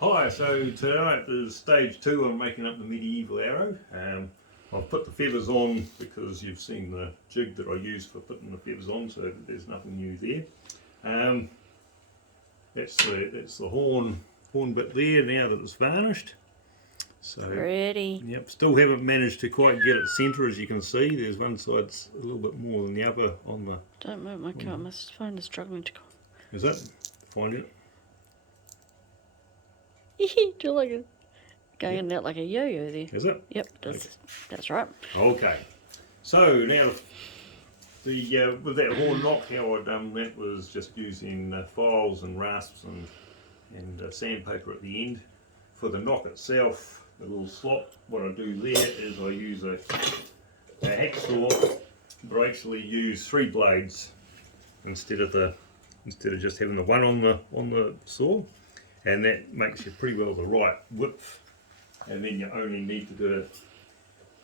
Hi, so tonight is stage 2 of making up the medieval arrow. I've put the feathers on because you've seen the jig that I used for putting the feathers on, so there's nothing new there. That's the horn bit there now that it's varnished. So Pretty. yep, still haven't managed to quite get it centre, as you can see. There's one side's a little bit more than the other on the. Don't move my car. My phone is struggling to. Is it? Find it. Do you like it? Going in and out like a yo-yo there. Is it? Yep, that's right. Okay. So now with that horn knock, how I done that was just using files and rasps and sandpaper at the end. For the knock itself, the little slot, what I do there is I use a hacksaw, but I actually use 3 blades instead of just having the one on the saw, and that makes you pretty well the right width. And then you only need to do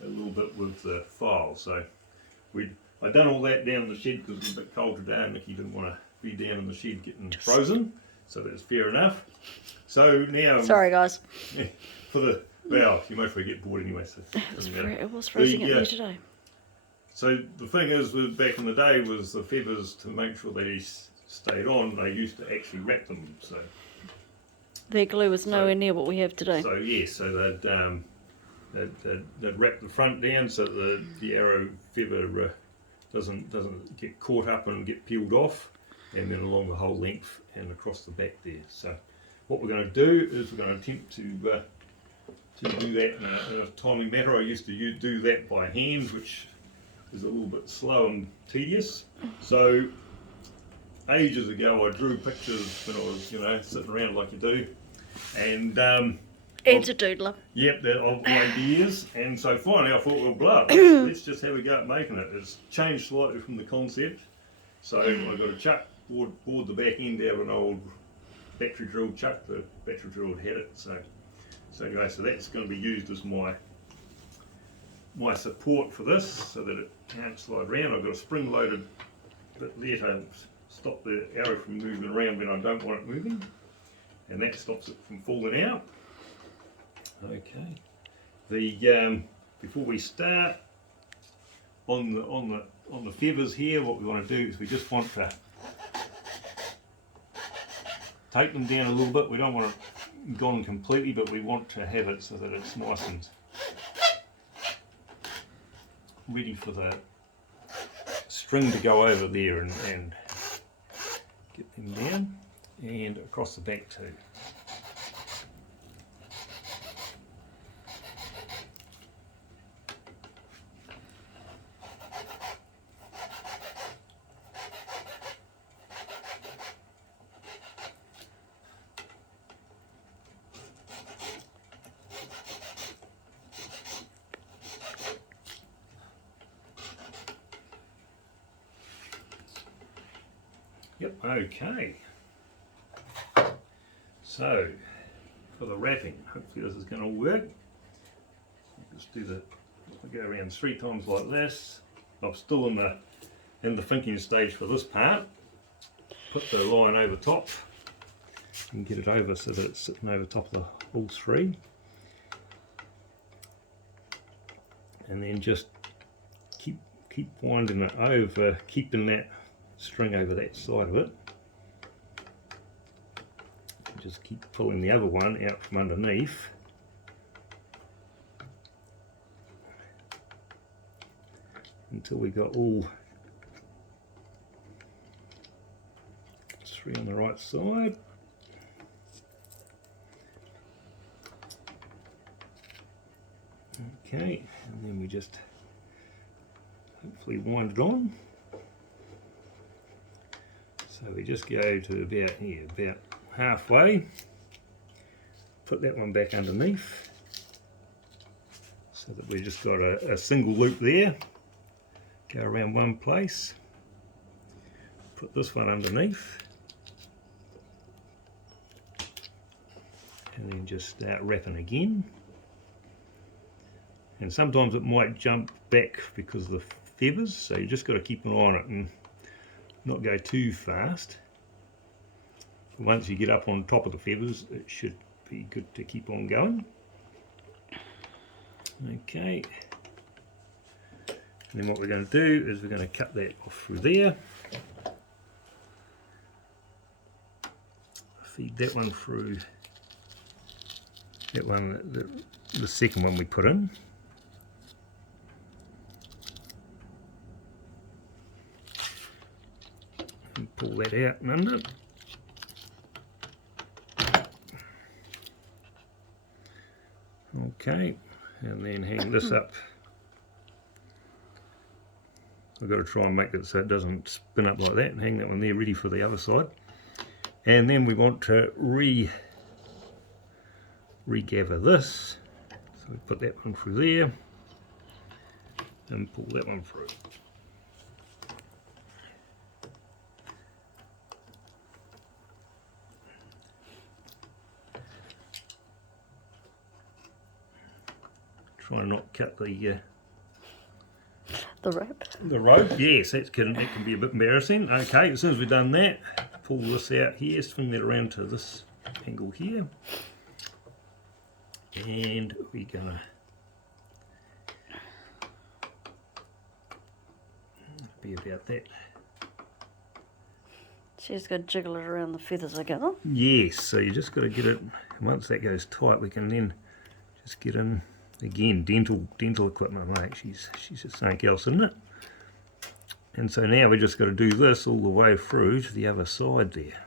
a little bit with the file. So I done all that down in the shed because it was a bit cold today and Nikki didn't want to be down in the shed getting frozen, so that's fair enough. So now, Sorry, guys. Well, you most probably get bored anyway. So It was freezing out there today. So the thing is, back in the day, was the feathers, to make sure they stayed on, they used to actually wrap them. So Their glue was nowhere near what we have today. So yes, so they'd wrap the front down so that the arrow feather doesn't get caught up and get peeled off, and then along the whole length and across the back there. So what we're going to do is we're going to attempt to do that in a timely manner. I used to do that by hand, which is a little bit slow and tedious. So ages ago, I drew pictures when I was, sitting around like you do, and It's a doodler. yep, of ideas. And so finally, I thought, well, blah, let's just have a go at making it. It's changed slightly from the concept. So I got a chuck, bored the back end out of an old battery drill chuck. The battery drill had it. So anyway, so that's going to be used as my support for this, so that it can't slide around. I've got a spring-loaded bit there to stop the arrow from moving around when I don't want it moving, and that stops it from falling out. Okay. Before we start on the feathers here, what we want to do is we just want to take them down a little bit. We don't want it gone completely, but we want to have it so that it's nice and ready for the string to go over there and get them down and across the back too. Yep, okay. So, for the wrapping, hopefully this is going to work. Just go around 3 times like this. I'm still in the thinking stage for this part. Put the line over top and get it over so that it's sitting over top of all 3. And then just keep winding it over, keeping that string over that side of it. And just keep pulling the other one out from underneath. Until we got all 3 on the right side. Okay, and then we just hopefully wind it on. So we just go to about halfway, put that one back underneath, so that we've just got a single loop there, go around one place, put this one underneath, and then just start wrapping again. And sometimes it might jump back because of the feathers, so you just got to keep an eye on it and not go too fast. Once you get up on top of the feathers, it should be good to keep on going. Okay. And then what we're going to do is we're going to cut that off through there. Feed that one through. That one, the second one we put in. And pull that out and under. Okay, and then hang this up. I've got to try and make it so it doesn't spin up like that, and hang that one there ready for the other side. And then we want to regather this. So we put that one through there and pull that one through. Try and not cut the rope. the rope. Yes, that can be a bit embarrassing. Okay, as soon as we've done that, pull this out here, swing that around to this angle here, and we're gonna be about that. So you just got to jiggle it around the feathers again. Yes, so you just got to get it, and once that goes tight we can then just get in again, dental equipment, like she's just something else, isn't it? And so now we just got to do this all the way through to the other side there.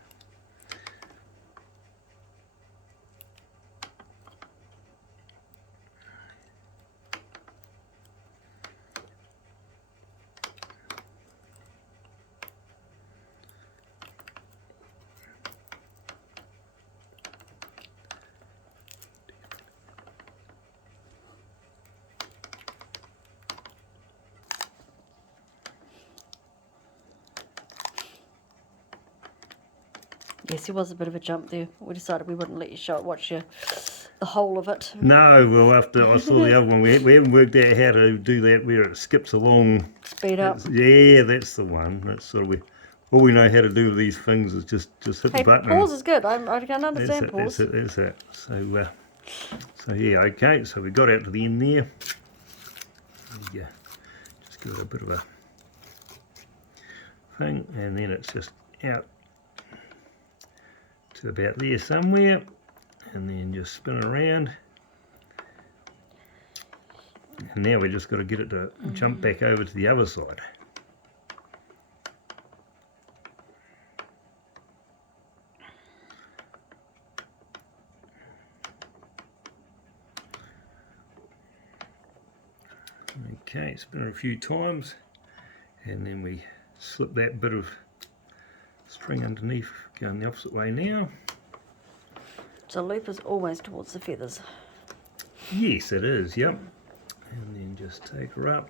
Yes, there was a bit of a jump there. We decided we wouldn't let you watch the whole of it. No, well, after I saw the other one, we haven't worked out how to do that where it skips along. Speed up. Yeah, that's the one. That's sort of all we know how to do with these things is just hit the button. Pause is good. I can understand pause. That's it. So yeah, okay. So we got out to the end there. Yeah, just give it a bit of a thing, and then it's just out to about there somewhere, and then just spin around, and now we just got to get it to jump back over to the other side. Okay, spin it a few times, and then we slip that bit of string underneath, going the opposite way now. So loop is always towards the feathers. Yes, it is, yep. And then just take her up.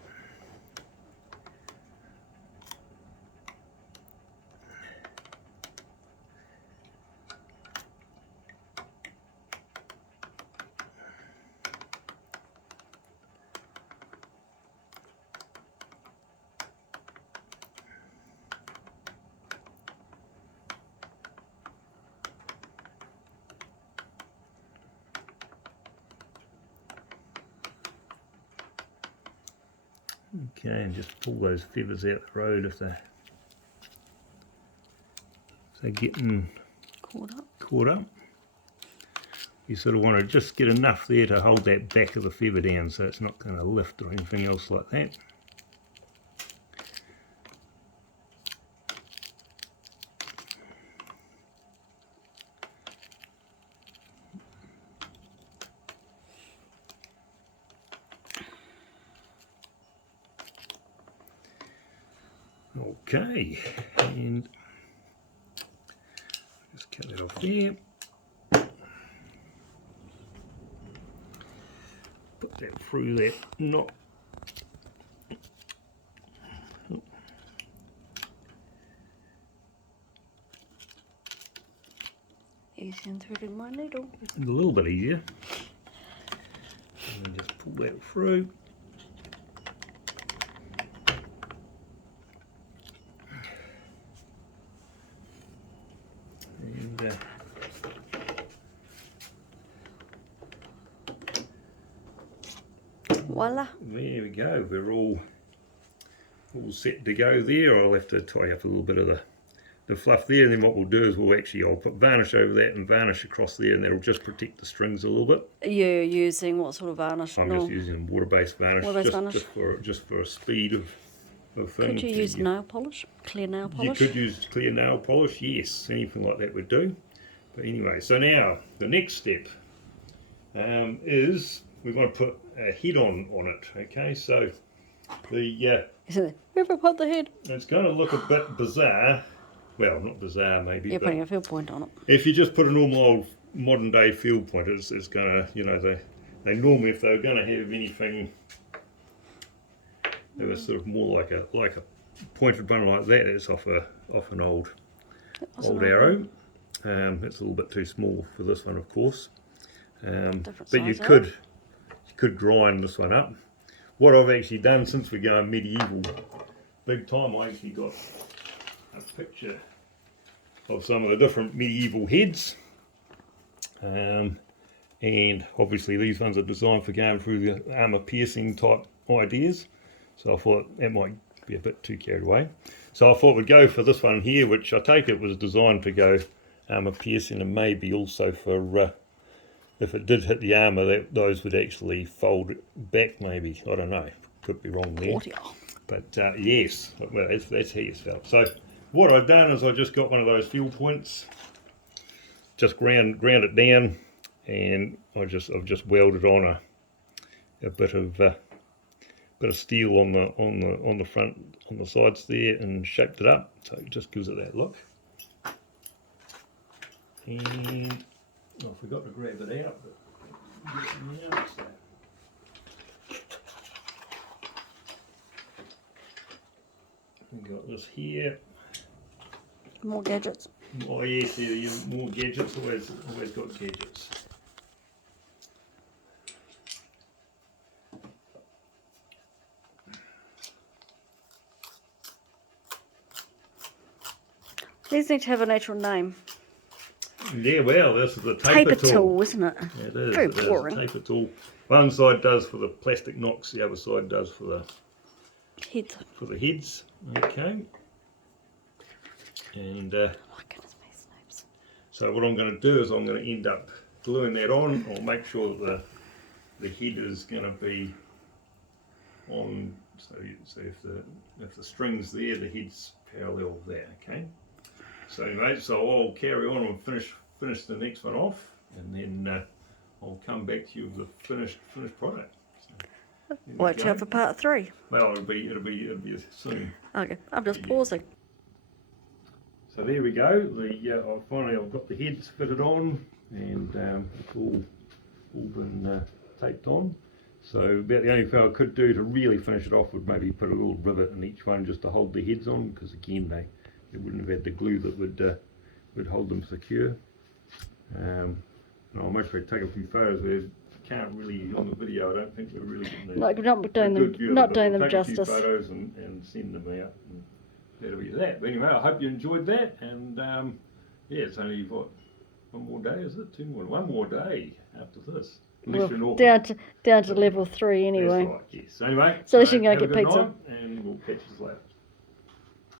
Okay, and just pull those feathers out the road if they're getting caught up. You sort of want to just get enough there to hold that back of the feather down so it's not going to lift or anything else like that. Okay, and just cut that off there. Put that through that knot. Easy and threading my needle. A little bit easier. And then just pull that through. Voila. there we go. We're all set to go there. I'll have to tie up a little bit of the fluff there, and then what we'll do is I'll put varnish over that and varnish across there, and that'll just protect the strings a little bit. You're using what sort of varnish? I'm just using water-based varnish, just for a speed of thing. Could you use nail polish? Clear nail polish? You could use clear nail polish, yes, anything like that would do. But anyway, so now the next step is we want to put a head on it. Okay, so Whoever put the head? it's going to look a bit bizarre. Well, not bizarre maybe. You're but putting a field point on it. if you just put a normal old modern day field point, it's going to, you know, they normally, if they were going to have anything, they were sort of more like a pointed one like that. It's off an old arrow. It's a little bit too small for this one, of course. But you could grind this one up. What I've actually done, since we're going medieval big time, I actually got a picture of some of the different medieval heads, and obviously these ones are designed for going through the armour piercing type ideas, so I thought that might be a bit too carried away, so I thought we'd go for this one here, which I take it was designed to go armour piercing, and maybe also for if it did hit the armour, that those would actually fold back, maybe. I don't know, could be wrong there. But yes, well, that's how you felt. So what I've done is I just got one of those field points, just ground it down, and I've just welded on a bit of steel on the front, on the sides there, and shaped it up, so it just gives it that look. And I forgot to grab it out, but get it now, so. We got this here. More gadgets. Oh yes, yeah, more gadgets. Always got gadgets. These need to have a natural name. Yeah, well, this is the taper tool, isn't it? It is. Very it is, boring. the taper tool. One side does for the plastic knocks, the other side does for the heads. Okay. And Oh my goodness me, snipes. so what I'm going to do is I'm going to end up gluing that on. I'll make sure that the head is going to be on. So if the string's there, the head's parallel there. Okay. So anyway, so I'll carry on and finish the next one off, and then I'll come back to you with the finished product. So, Watch out for part 3. Well, it'll be soon. Okay, I'm just pausing. So there we go. I've got the heads fitted on, and it's all been taped on. So about the only thing I could do to really finish it off would maybe put a little rivet in each one just to hold the heads on, because again they wouldn't have had the glue that would hold them secure. And I'll most probably take a few photos. We can't really on the video. I don't think we're really getting Not doing them justice. Take a few photos and send them out. And that'll be that. But anyway, I hope you enjoyed that. And yeah, it's only what, one more day, is it? One more day after this. Well, down to level 3 anyway. That's right, yes. Anyway, So at least you can go have a get good pizza. night, and we'll catch you later.